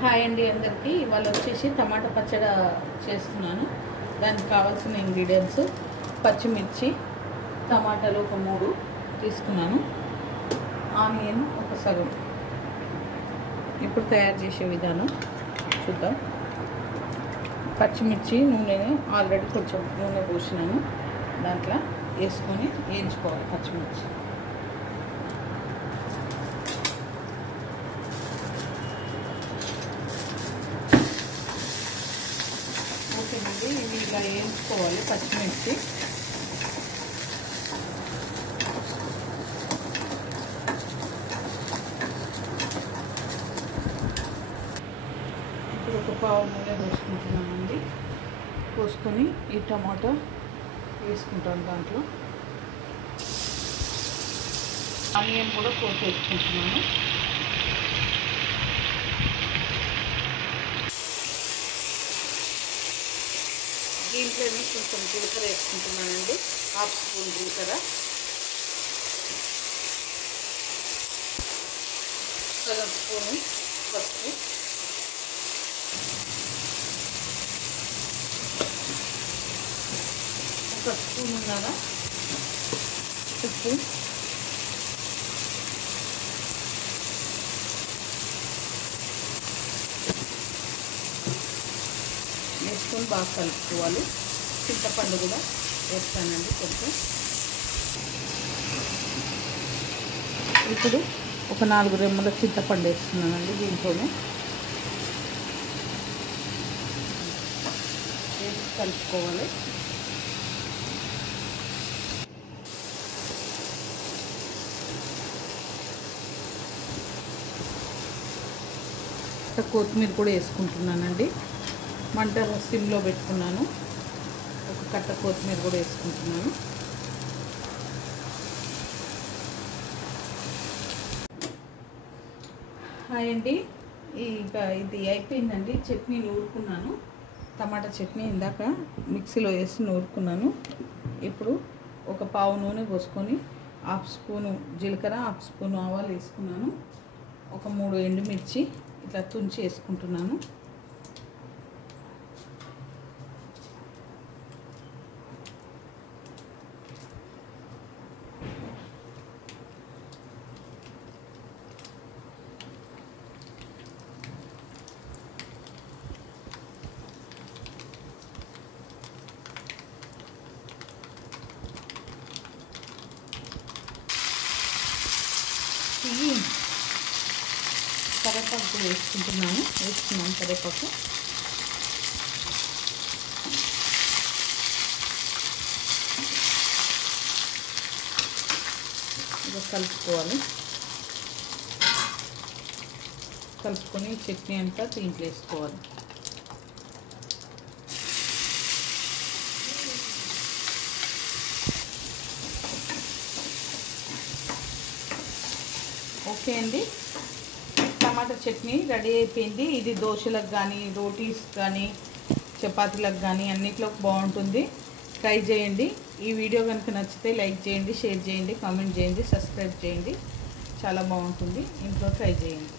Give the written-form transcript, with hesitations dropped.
Hi అండి అందరికీ. ఇవాళ వచ్చేసి టమాటా పచ్చడి చేస్తున్నాను. దానికి కావాల్సిన ఇంగ్రీడియంట్స్ పచ్చిమిర్చి, టమాటాలు ఒక 3 తీసుకున్నాను, ఆనియన్ ఒక సగం. ఇప్పుడు తయారు చేసే విధానం చూద్దాం. పచ్చిమిర్చి నూనె ఆల్రెడీ కొంచెం నూనె పోసినాను, దాంట్లో వేసుకొని వేయించుకోవాలి పచ్చిమిర్చి. ఓకేనండి, ఇవి ఇలా వేయించుకోవాలి పచ్చిమిర్చి. ఇప్పుడు ఒక పావు నూనె పోసుకుంటున్నానండి. పోసుకొని ఈ టమాటా వేసుకుంటాను, దాంట్లో ఆనియన్ కూడా పోసి వేసుకుంటున్నాను. దీంట్లోనే కొంచెం జీలకర్ర వేసుకుంటున్నానండి, 1/2 స్పూన్ జీలకర్ర, సగం స్పూను పసుపు, ఒక స్పూన్ ఉన్నదా ఉప్పు, వేసుకొని బాగా కలుపుకోవాలి. చింతపండు కూడా వేస్తానండి కొంచెం. ఇప్పుడు ఒక 4 రెమ్మల చింతపండు వేస్తున్నానండి దీంట్లోనే. వేసి కలుపుకోవాలి. కొత్తిమీర కూడా వేసుకుంటున్నానండి. మంట సిమ్లో పెట్టుకున్నాను. ఒక కట్ట కొత్తిమీర కూడా వేసుకుంటున్నాను. హాయ్ అండి, ఇది అయిపోయిందండి. చట్నీ నూరుకున్నాను, టమాటా చట్నీ ఇందాక మిక్సీలో వేసి నూరుకున్నాను. ఇప్పుడు ఒక పావు నూనె పోసుకొని 1/2 స్పూను జీలకర్ర, 1/2 స్పూను ఆవాలు వేసుకున్నాను. ఒక 3 ఎండుమిర్చి ఇట్లా తుంచి వేసుకుంటున్నాను. కరివేపాకు వేసుకున్నాను కరివేపాకు. ఇది కలుపుకోవాలి. కలుపుకొని చట్నీ అంతా దీంట్లో వేసుకోవాలి. ఓకే అండి, టమాటా చట్నీ రెడీ అయిపోయింది. ఇది దోశలకు కానీ, రోటీస్ కానీ, చపాతీలకు కానీ అన్నిట్లోకి బాగుంటుంది. ట్రై చేయండి. ఈ వీడియో కనుక నచ్చితే లైక్ చేయండి, షేర్ చేయండి, కామెంట్ చేయండి, సబ్స్క్రైబ్ చేయండి. చాలా బాగుంటుంది. ఇంట్లో ట్రై చేయండి.